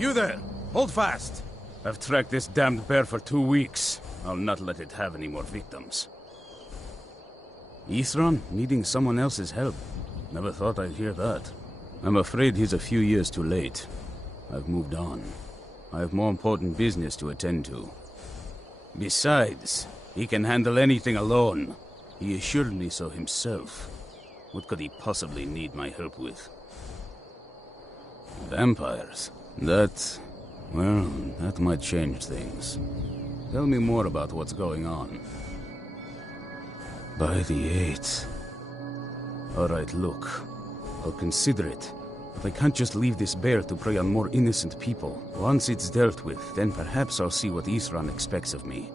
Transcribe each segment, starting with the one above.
You there! Hold fast! I've tracked this damned bear for 2 weeks. I'll not let it have any more victims. Ithron needing someone else's help. Never thought I'd hear that. I'm afraid he's a few years too late. I've moved on. I have more important business to attend to. Besides, he can handle anything alone. He assured me so himself. What could he possibly need my help with? Vampires? That might change things. Tell me more about what's going on. By the 8th. Alright, look. I'll consider it. But I can't just leave this bear to prey on more innocent people. Once it's dealt with, then perhaps I'll see what Ithron expects of me.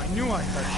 I knew I heard it.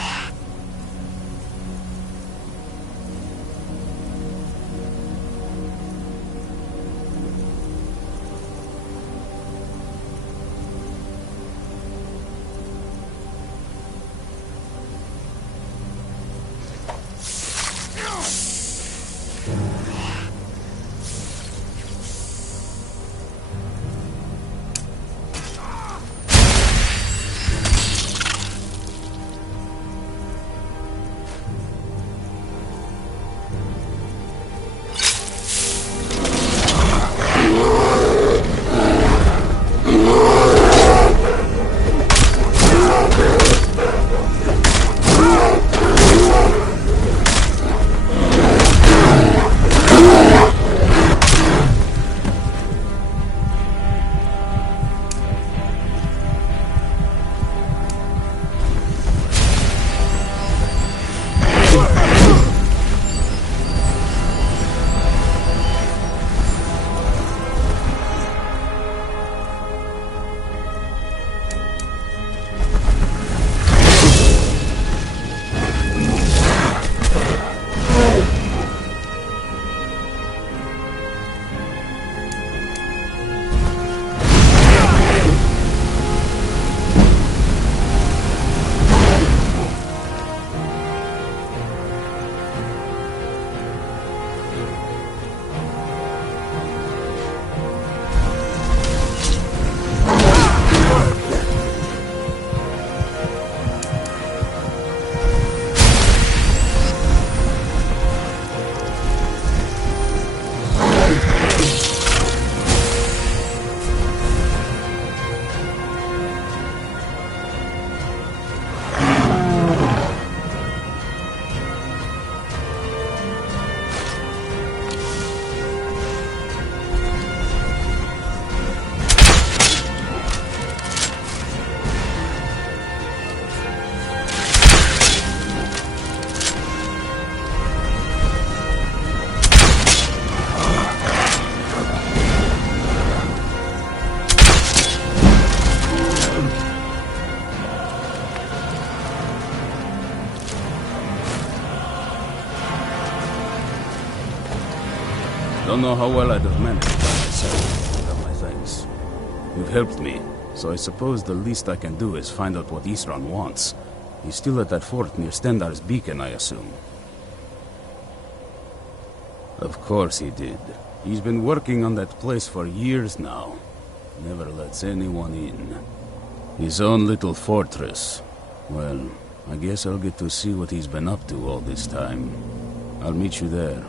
Don't know how well I'd have managed by myself, without my thanks. You've helped me, so I suppose the least I can do is find out what Isran wants. He's still at that fort near Stendar's beacon, I assume. Of course he did. He's been working on that place for years now. Never lets anyone in. His own little fortress. Well, I guess I'll get to see what he's been up to all this time. I'll meet you there.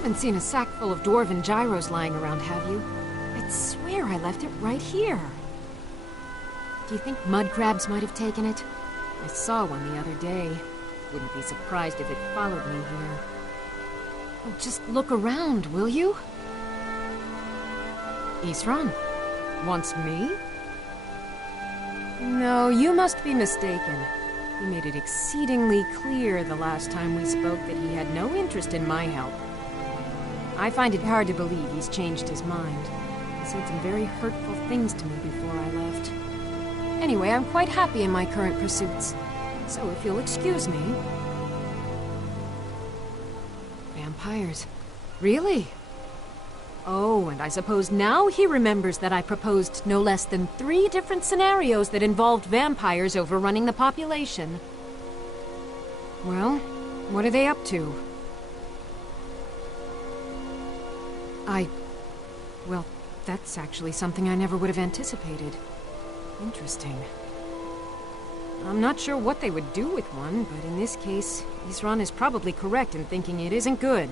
haven't seen a sack full of dwarven gyros lying around, have you? I'd swear I left it right here. Do you think mud crabs might have taken it? I saw one the other day. Wouldn't be surprised if it followed me here. Oh, just look around, will you? Isran? Wants me? No, you must be mistaken. He made it exceedingly clear the last time we spoke that he had no interest in my help. I find it hard to believe he's changed his mind. He said some very hurtful things to me before I left. Anyway, I'm quite happy in my current pursuits. So if you'll excuse me... Vampires. Really? Oh, and I suppose now he remembers that I proposed no less than 3 different scenarios that involved vampires overrunning the population. Well, what are they up to? Well, that's actually something I never would have anticipated. Interesting. I'm not sure what they would do with one, but in this case, Isran is probably correct in thinking it isn't good.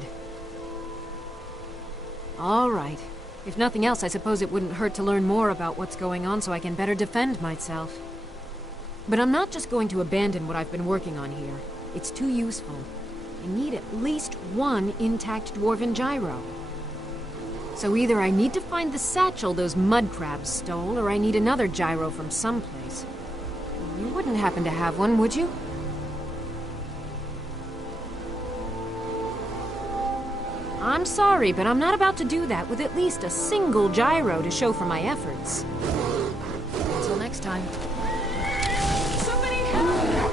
All right. If nothing else, I suppose it wouldn't hurt to learn more about what's going on so I can better defend myself. But I'm not just going to abandon what I've been working on here. It's too useful. I need at least 1 intact dwarven gyro. So either I need to find the satchel those mud crabs stole, or I need another gyro from someplace. You wouldn't happen to have one, would you? I'm sorry, but I'm not about to do that with at least a single gyro to show for my efforts. Until next time. Somebody help!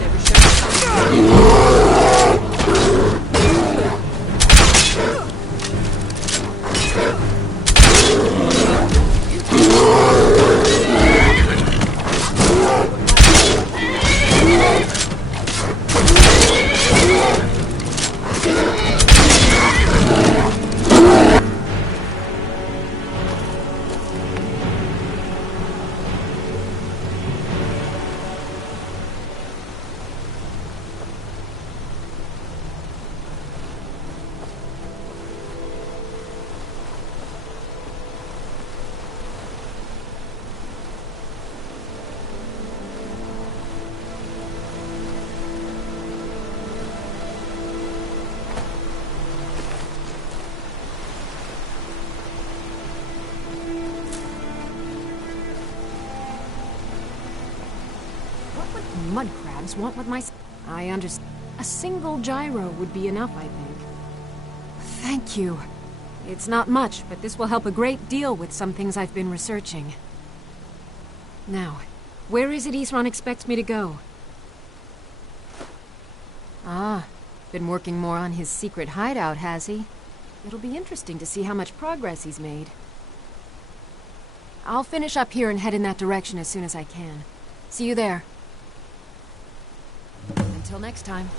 Never show. Mud crabs want with my... I understand. A single gyro would be enough, I think. Thank you. It's not much, but this will help a great deal with some things I've been researching. Now, where is it Isran expects me to go? Ah, been working more on his secret hideout, has he? It'll be interesting to see how much progress he's made. I'll finish up here and head in that direction as soon as I can. See you there. Until next time.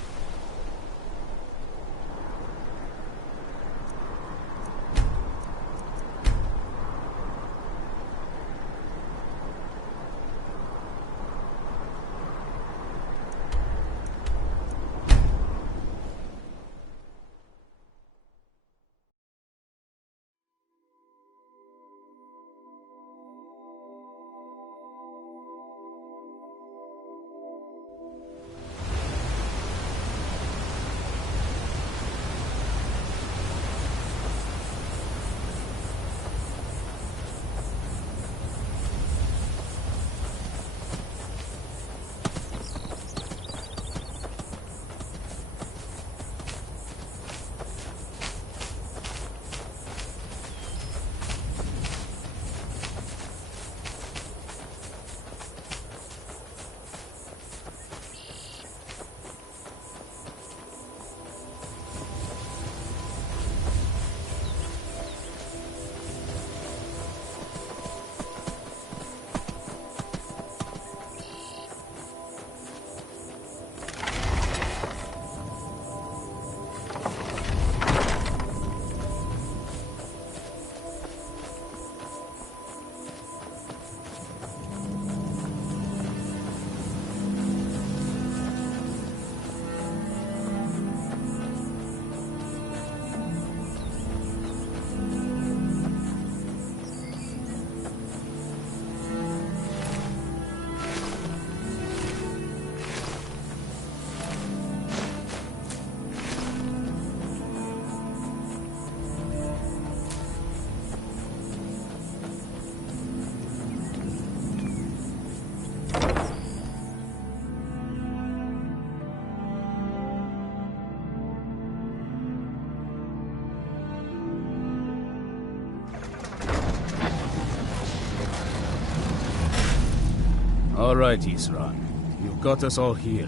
All right, Isran. You've got us all here.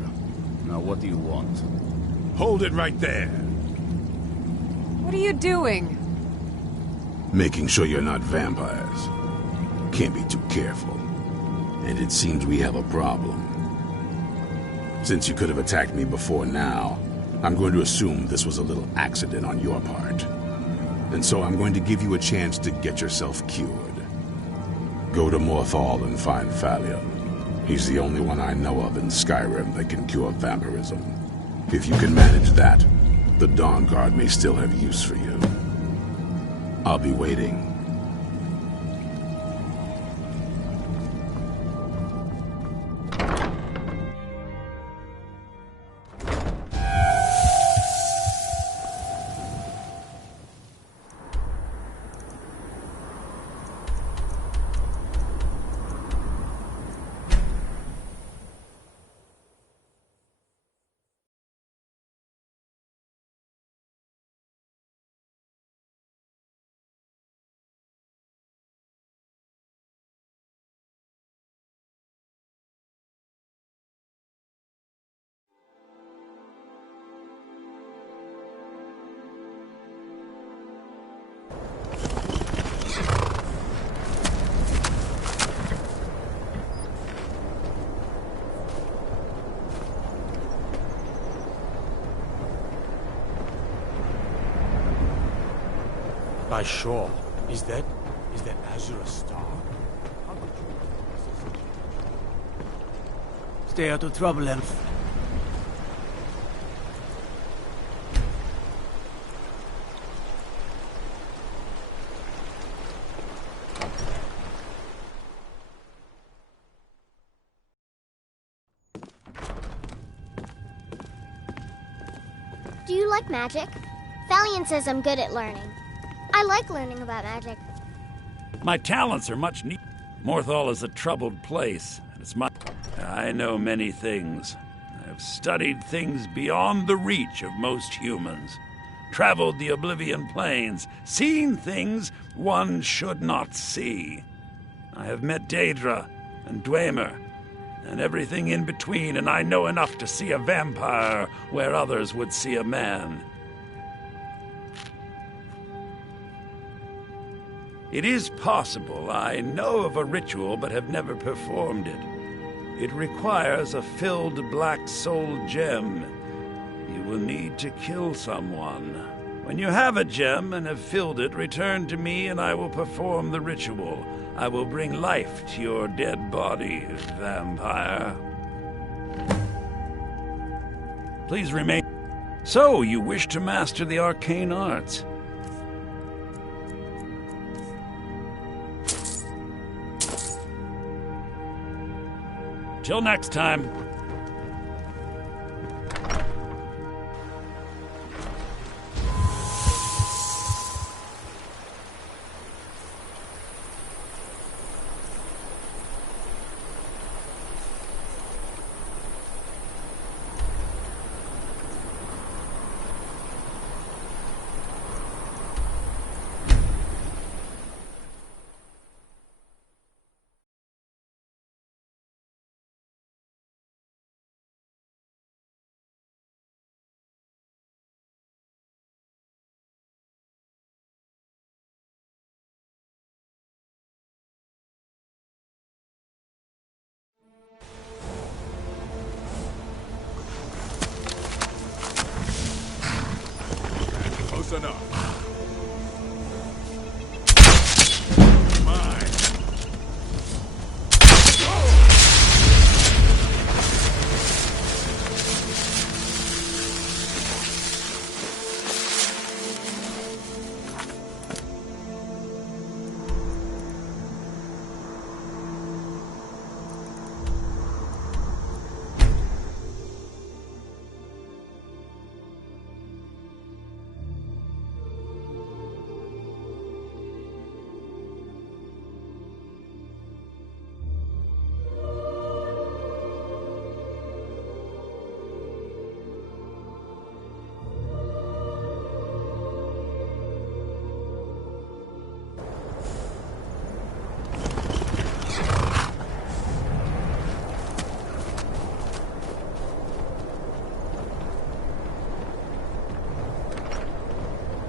Now what do you want? Hold it right there. What are you doing? Making sure you're not vampires. Can't be too careful. And it seems we have a problem. Since you could have attacked me before now, I'm going to assume this was a little accident on your part. And so I'm going to give you a chance to get yourself cured. Go to Morthal and find Thalia. He's the only one I know of in Skyrim that can cure vampirism. If you can manage that, the Dawn Guard may still have use for you. I'll be waiting. By shore, is that Azure a star? How could you... Stay out of trouble, Elf. Do you like magic? Valiant says I'm good at learning. I like learning about magic. My talents are much needed. Morthal is a troubled place. I know many things. I have studied things beyond the reach of most humans. Traveled the Oblivion Plains, seen things one should not see. I have met Daedra and Dwemer, and everything in between, and I know enough to see a vampire where others would see a man. It is possible I know of a ritual but have never performed it. It requires a filled black soul gem. You will need to kill someone. When you have a gem and have filled it, return to me and I will perform the ritual. I will bring life to your dead body, vampire. Please remain. So, you wish to master the arcane arts? Till next time. Close enough.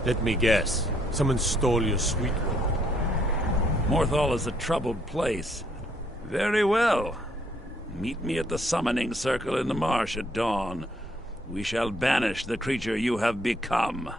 Let me guess. Someone stole your sweet one. Morthal is a troubled place. Very well. Meet me at the summoning circle in the marsh at dawn. We shall banish the creature you have become.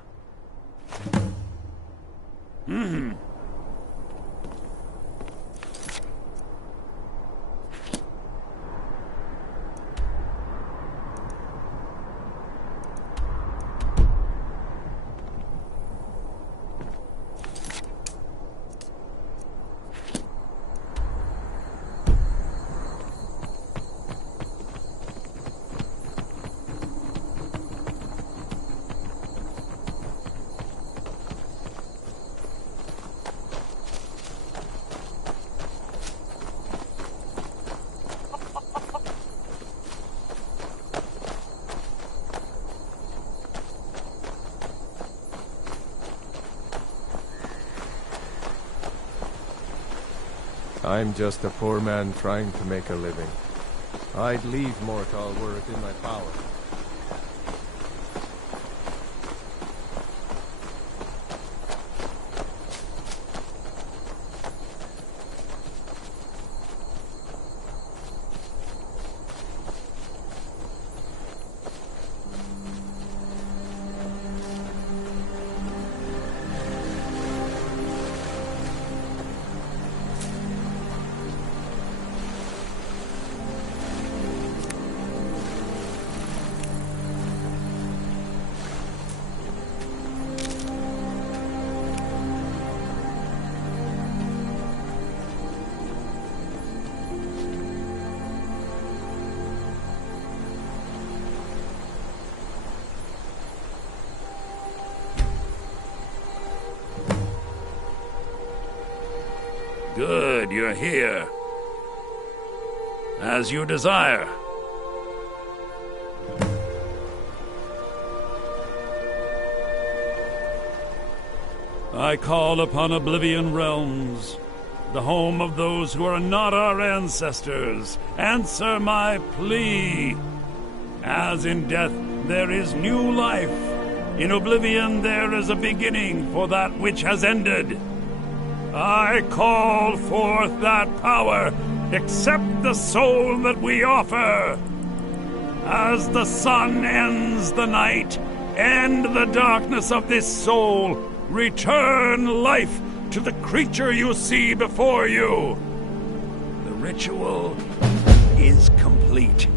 I'm just a poor man trying to make a living. I'd leave Mortal were it in my power. Good, you're here. As you desire. I call upon Oblivion Realms, the home of those who are not our ancestors. Answer my plea. As in death there is new life, in Oblivion there is a beginning for that which has ended. I call forth that power. Accept the soul that we offer. As the sun ends the night, end the darkness of this soul. Return life to the creature you see before you. The ritual is complete.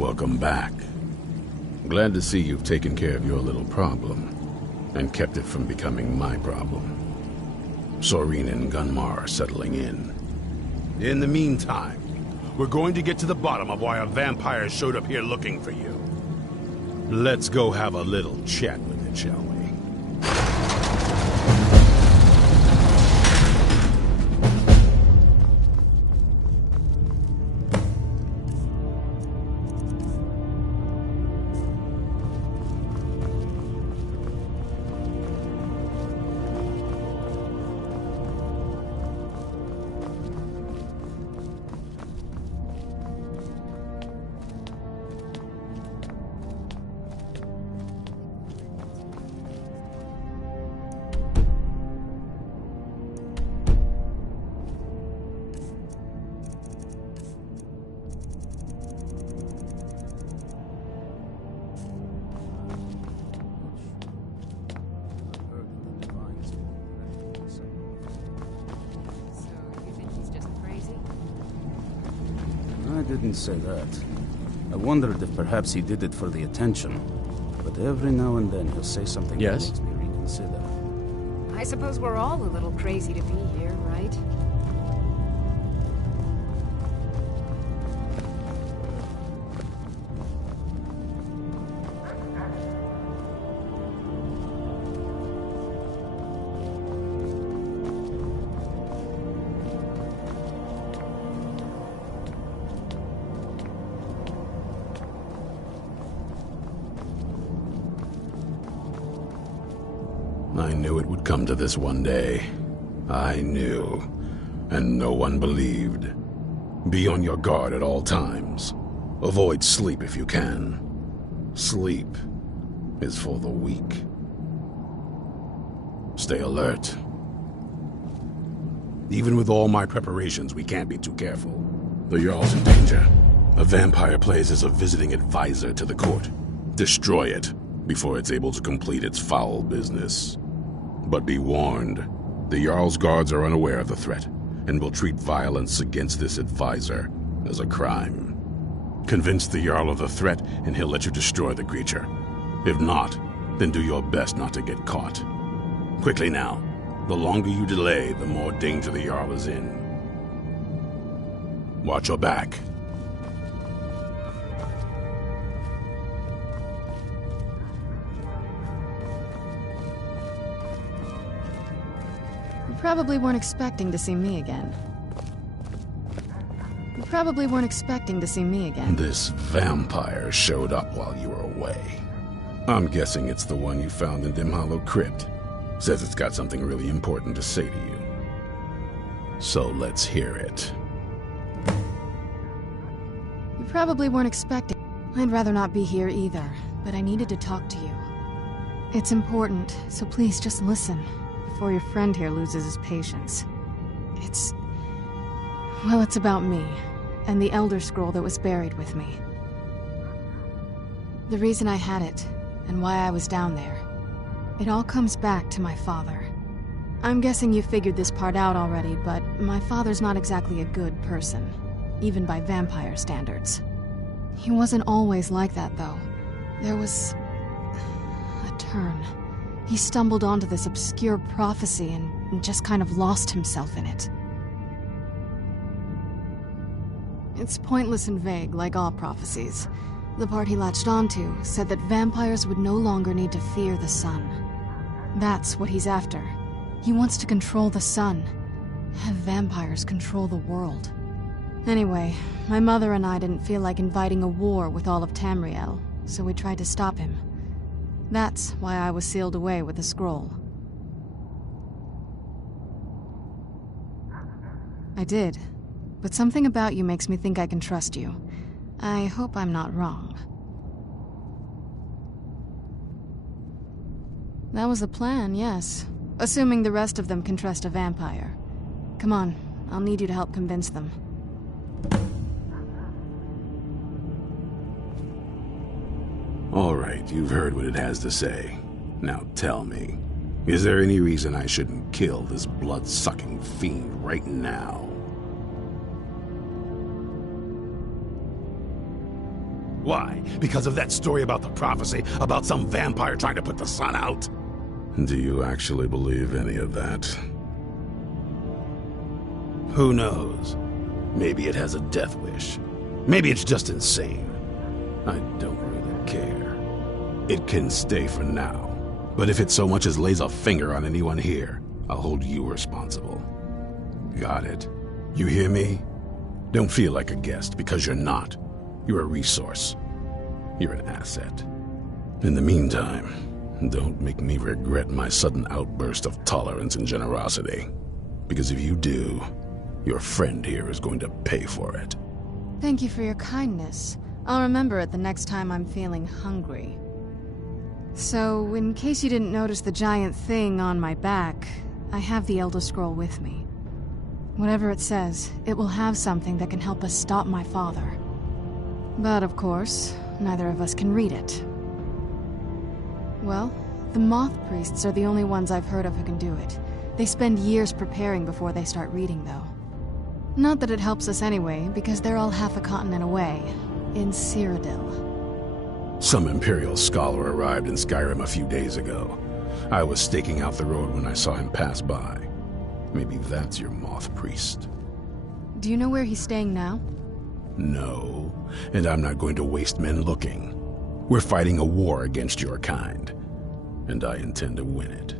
Welcome back. Glad to see you've taken care of your little problem, and kept it from becoming my problem. Soreen and Gunmar are settling in. In the meantime, we're going to get to the bottom of why a vampire showed up here looking for you. Let's go have a little chat with it, shall we? I didn't say that. I wondered if perhaps he did it for the attention. But every now and then he'll say something that makes me reconsider. I suppose we're all a little crazy to be here, right? I knew it would come to this one day. I knew. And no one believed. Be on your guard at all times. Avoid sleep if you can. Sleep is for the weak. Stay alert. Even with all my preparations, we can't be too careful. The Jarl's in danger. A vampire plays as a visiting advisor to the court. Destroy it before it's able to complete its foul business. But be warned, the Jarl's guards are unaware of the threat, and will treat violence against this advisor as a crime. Convince the Jarl of the threat, and he'll let you destroy the creature. If not, then do your best not to get caught. Quickly now. The longer you delay, the more danger the Jarl is in. Watch your back. You probably weren't expecting to see me again. You probably weren't expecting to see me again. This vampire showed up while you were away. I'm guessing it's the one you found in Dim Hollow Crypt. Says it's got something really important to say to you. So let's hear it. You probably weren't expecting... I'd rather not be here either, but I needed to talk to you. It's important, so please just listen, before your friend here loses his patience. It's... well, it's about me, and the Elder Scroll that was buried with me. The reason I had it, and why I was down there. It all comes back to my father. I'm guessing you figured this part out already, but my father's not exactly a good person, even by vampire standards. He wasn't always like that, though. There was... a turn. He stumbled onto this obscure prophecy and just kind of lost himself in it. It's pointless and vague, like all prophecies. The part he latched onto said that vampires would no longer need to fear the sun. That's what he's after. He wants to control the sun. Have vampires control the world. Anyway, my mother and I didn't feel like inviting a war with all of Tamriel, so we tried to stop him. That's why I was sealed away with the scroll. I did, but something about you makes me think I can trust you. I hope I'm not wrong. That was the plan, yes. Assuming the rest of them can trust a vampire. Come on, I'll need you to help convince them. All right, you've heard what it has to say. Now tell me, is there any reason I shouldn't kill this blood-sucking fiend right now? Why? Because of that story about the prophecy, about some vampire trying to put the sun out? Do you actually believe any of that? Who knows? Maybe it has a death wish. Maybe it's just insane. I don't really care. It can stay for now. But if it so much as lays a finger on anyone here, I'll hold you responsible. Got it? You hear me? Don't feel like a guest, because you're not. You're a resource. You're an asset. In the meantime, don't make me regret my sudden outburst of tolerance and generosity. Because if you do, your friend here is going to pay for it. Thank you for your kindness. I'll remember it the next time I'm feeling hungry. So, in case you didn't notice the giant thing on my back, I have the Elder Scroll with me. Whatever it says, it will have something that can help us stop my father. But of course, neither of us can read it. Well, the Moth Priests are the only ones I've heard of who can do it. They spend years preparing before they start reading, though. Not that it helps us anyway, because they're all half a continent away, in Cyrodiil. Some Imperial scholar arrived in Skyrim a few days ago. I was staking out the road when I saw him pass by. Maybe that's your Moth Priest. Do you know where he's staying now? No, and I'm not going to waste men looking. We're fighting a war against your kind, and I intend to win it.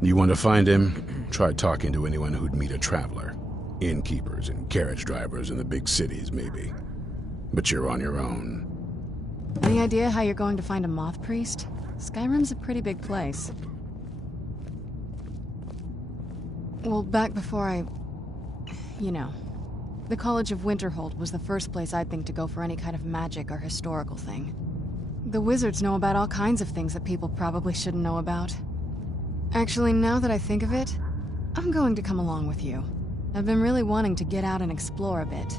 You want to find him? Try talking to anyone who'd meet a traveler. Innkeepers and carriage drivers in the big cities, maybe. But you're on your own. Any idea how you're going to find a Moth Priest? Skyrim's a pretty big place. Well, back before you know. The College of Winterhold was the first place I'd think to go for any kind of magic or historical thing. The wizards know about all kinds of things that people probably shouldn't know about. Actually, now that I think of it, I'm going to come along with you. I've been really wanting to get out and explore a bit.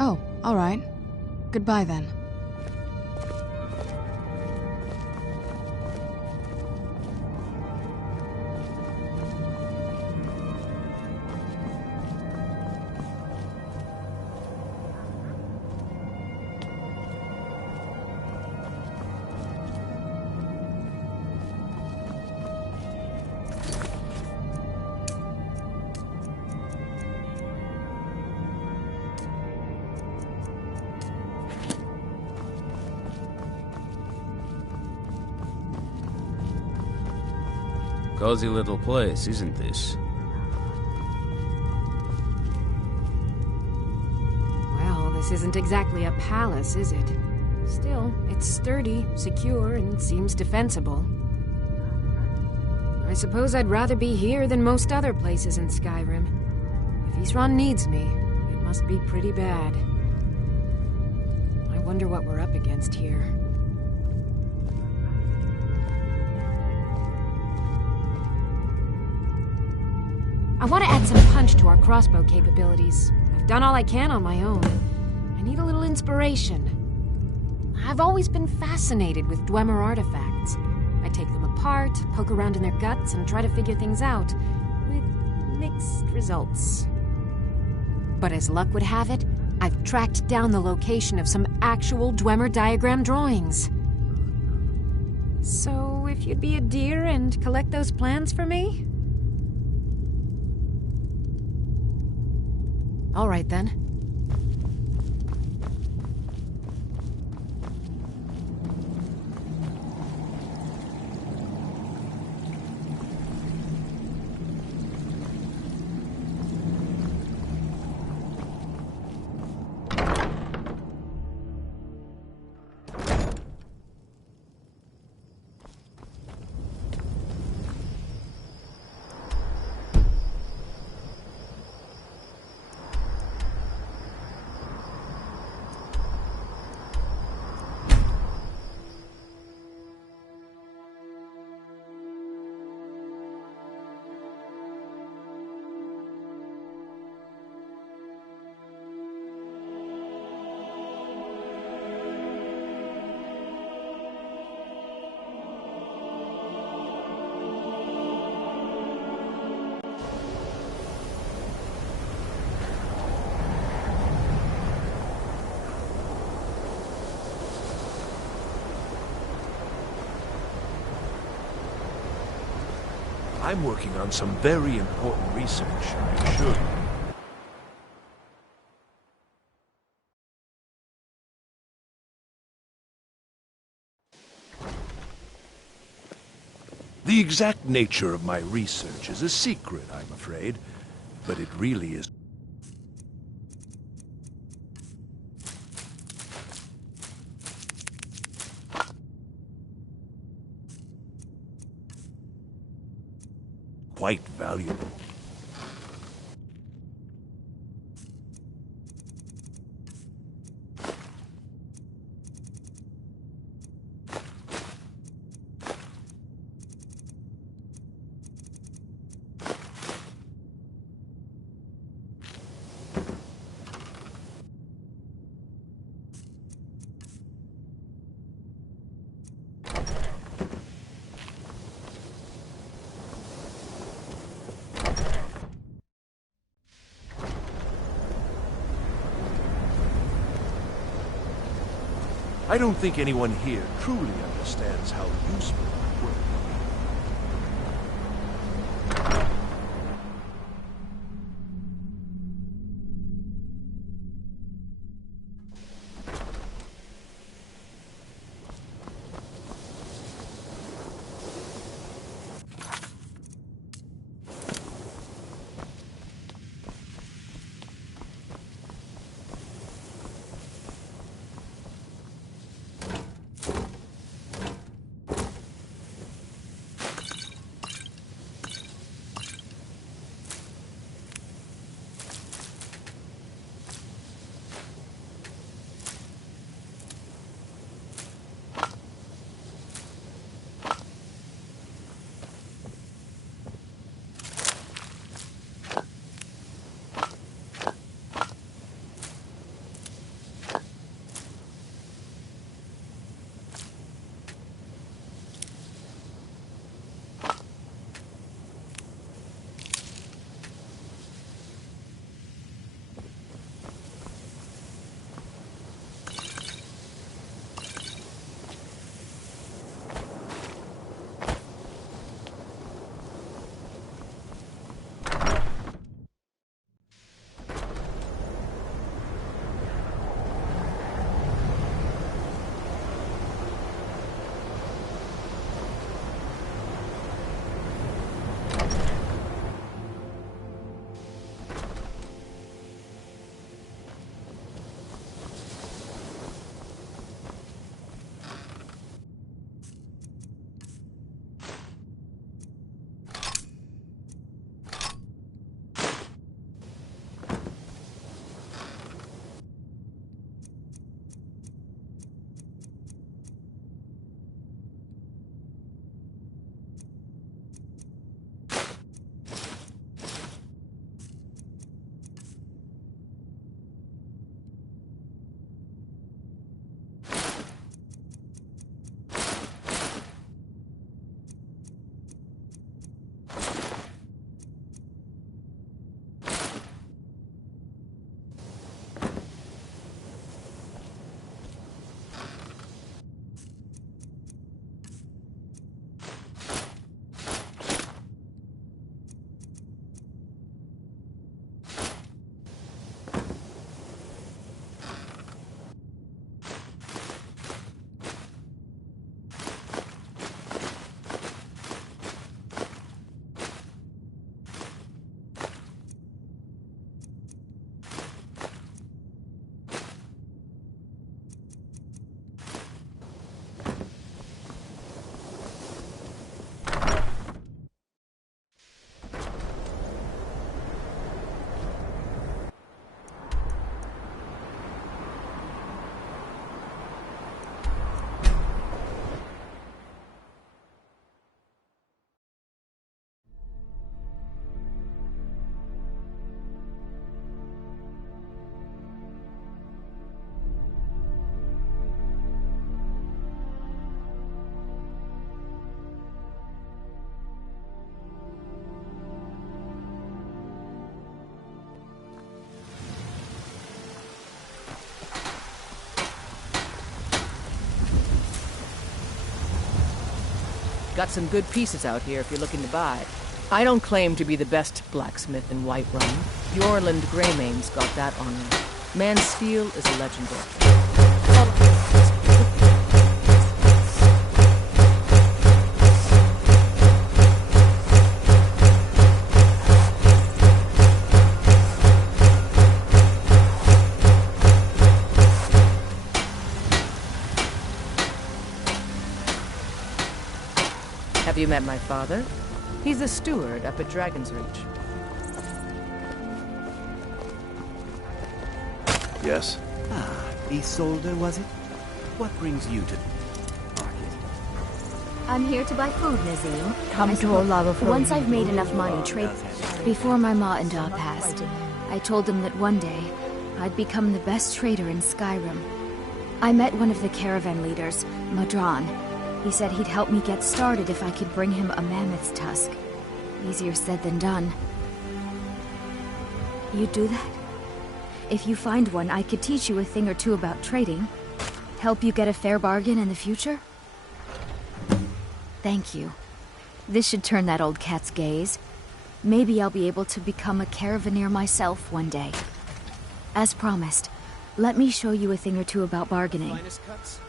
Oh, all right. Goodbye then. Cozy little place, isn't this? Well, this isn't exactly a palace, is it? Still, it's sturdy, secure, and seems defensible. I suppose I'd rather be here than most other places in Skyrim. If Isran needs me, it must be pretty bad. I wonder what we're up against here. I want to add some punch to our crossbow capabilities. I've done all I can on my own. I need a little inspiration. I've always been fascinated with Dwemer artifacts. I take them apart, poke around in their guts, and try to figure things out, with mixed results. But as luck would have it, I've tracked down the location of some actual Dwemer diagram drawings. So, if you'd be a dear and collect those plans for me? All right, then. I'm working on some very important research, I assure you. The exact nature of my research is a secret, I'm afraid, but it really is. Quite valuable. I don't think anyone here truly understands how useful my work Got some good pieces out here if you're looking to buy. I don't claim to be the best blacksmith in Whiterun. Bjorland Greymane's got that honor. Man's steel is legendary. Have you met my father? He's the steward up at Dragon's Reach. Yes? Isolde, was it? What brings you to market? I'm here to buy food, Nazim. Come to Olava. Once I've made enough money, trade... Before my ma and Da passed, I told them that one day, I'd become the best trader in Skyrim. I met one of the caravan leaders, Madran. He said he'd help me get started if I could bring him a mammoth's tusk. Easier said than done. You'd do that? If you find one, I could teach you a thing or two about trading. Help you get a fair bargain in the future? Thank you. This should turn that old cat's gaze. Maybe I'll be able to become a caravaneer myself one day. As promised, let me show you a thing or two about bargaining.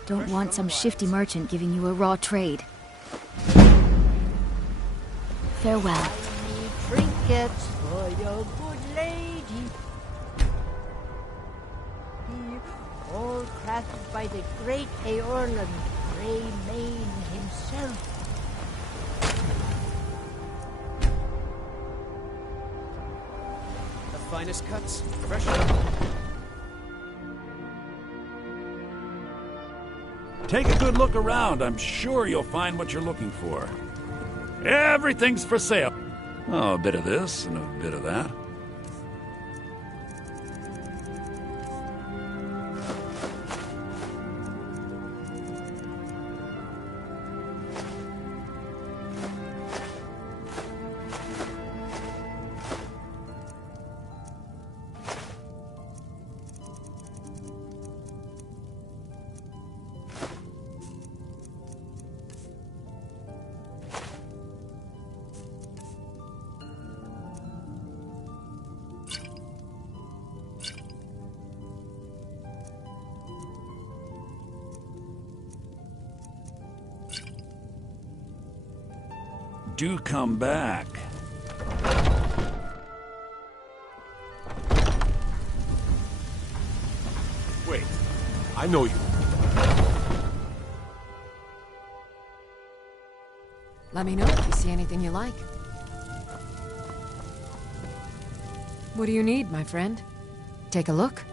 Don't want some shifty merchant giving you a raw trade. Farewell. Trinkets for your good lady. All crafted by the great Eorlan Greymane himself. The finest cuts, fresh. Take a good look around. I'm sure you'll find what you're looking for. Everything's for sale. Oh, a bit of this and a bit of that. Do come back. Wait, I know you. Let me know if you see anything you like. What do you need, my friend? Take a look.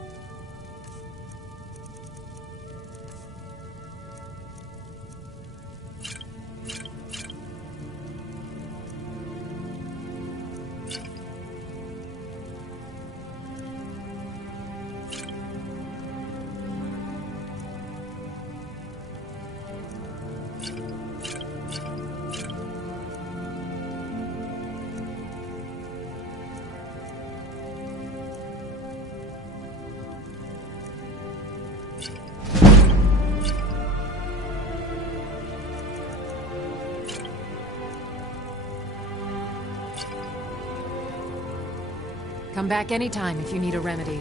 Come back anytime if you need a remedy.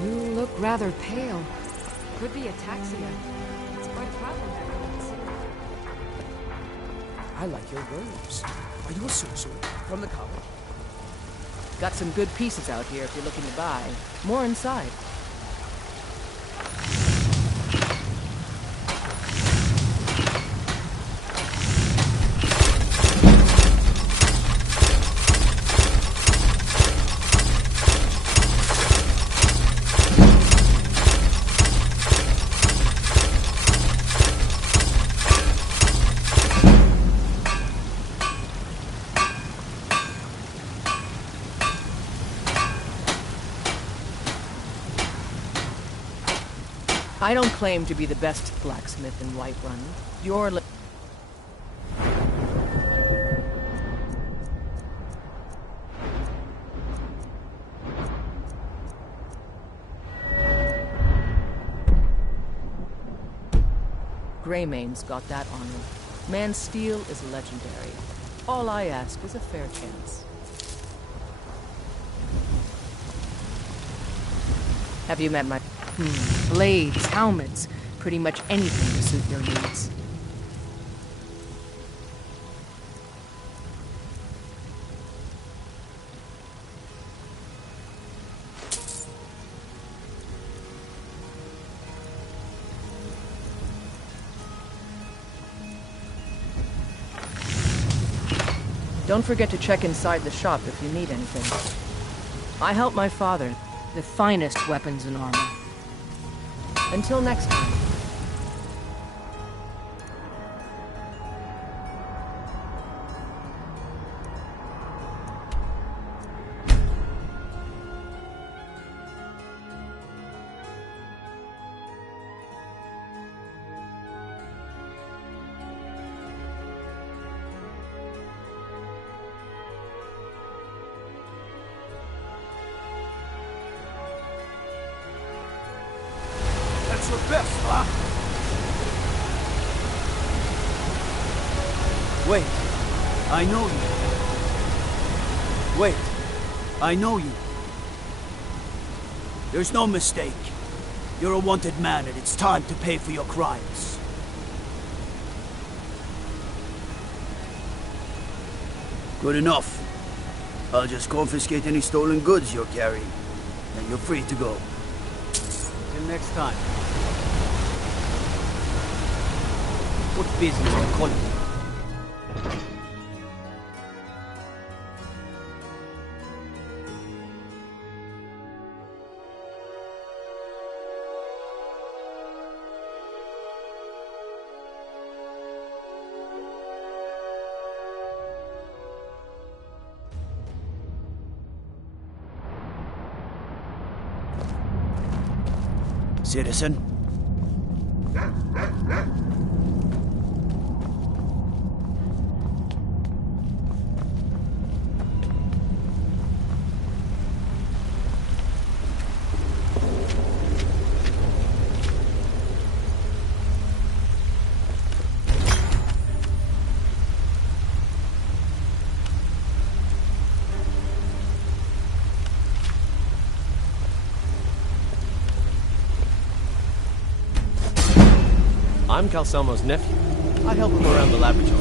You look rather pale. Could be ataxia. It's quite a problem back in the city. I like your robes. Are you a sorcerer from the college? Got some good pieces out here if you're looking to buy. More inside. I don't claim to be the best blacksmith in Whiterun. You're Greymane's got that on him. Man's steel is legendary. All I ask is a fair chance. Have you met my... Blades, helmets, pretty much anything to suit your needs. Don't forget to check inside the shop if you need anything. I helped my father. The finest weapons and armor. Until next time. That's the best, huh? Wait. I know you. Wait. I know you. There's no mistake. You're a wanted man, and it's time to pay for your crimes. Good enough. I'll just confiscate any stolen goods you're carrying, and you're free to go. Till next time. What business are you calling? Citizen? I'm Calcelmo's nephew. I help him around the laboratory.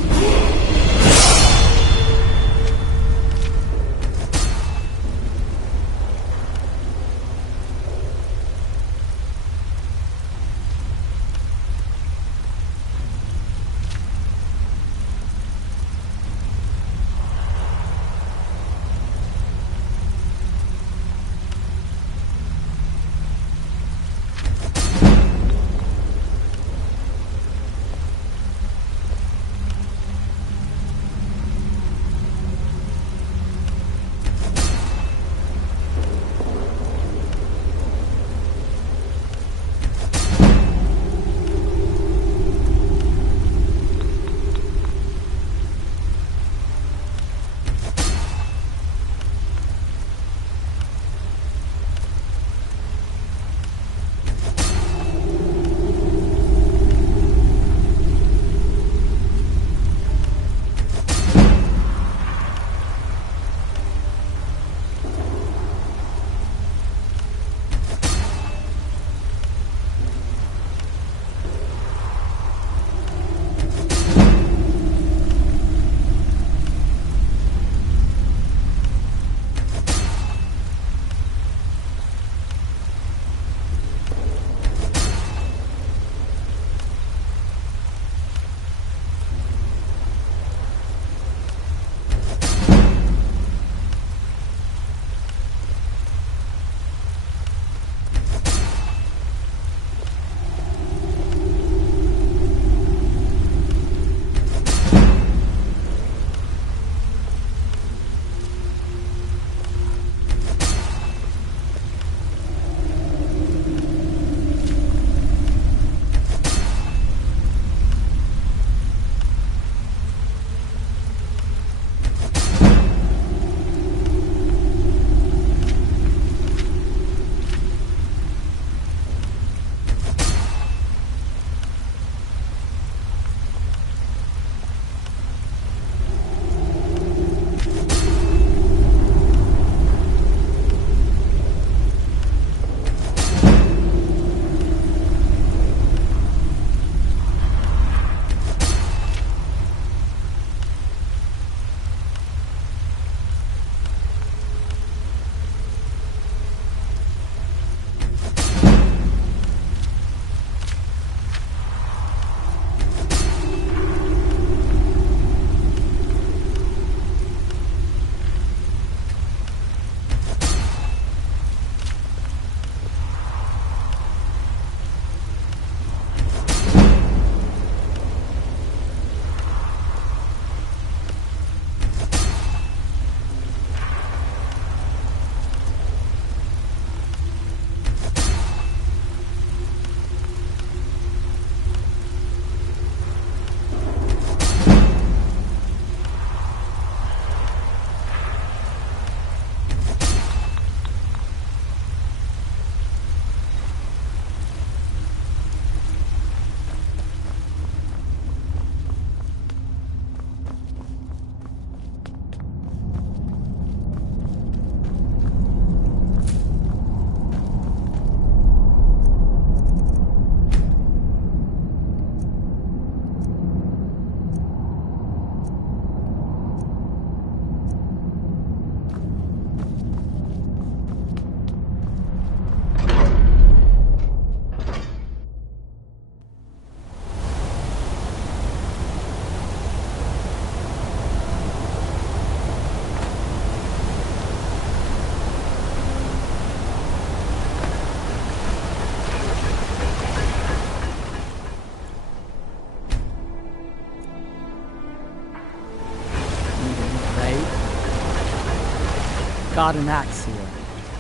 got an axe here.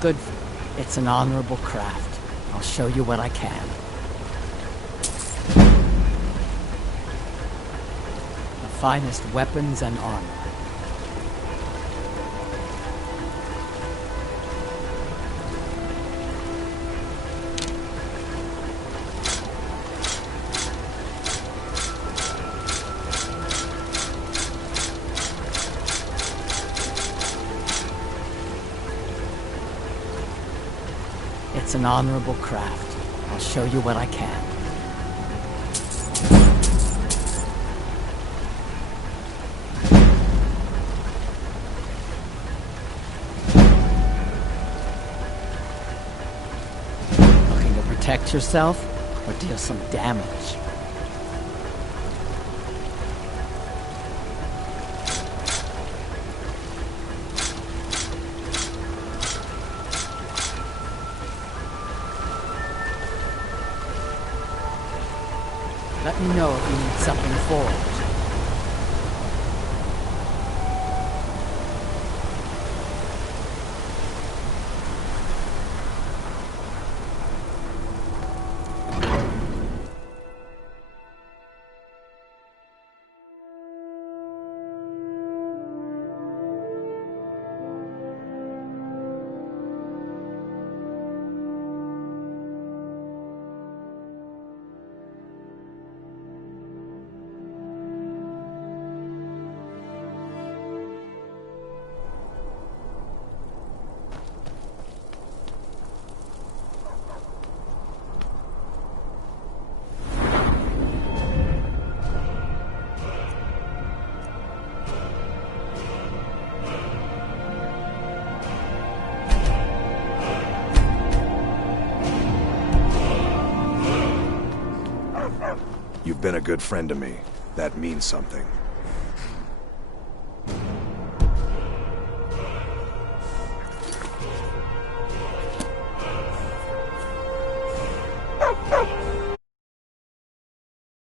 Good. It's an honorable craft. I'll show you what I can. The finest weapons and armor. It's an honorable craft. I'll show you what I can. Looking to protect yourself or deal some damage? Let me know if you need something forged. You've been a good friend to me. That means something.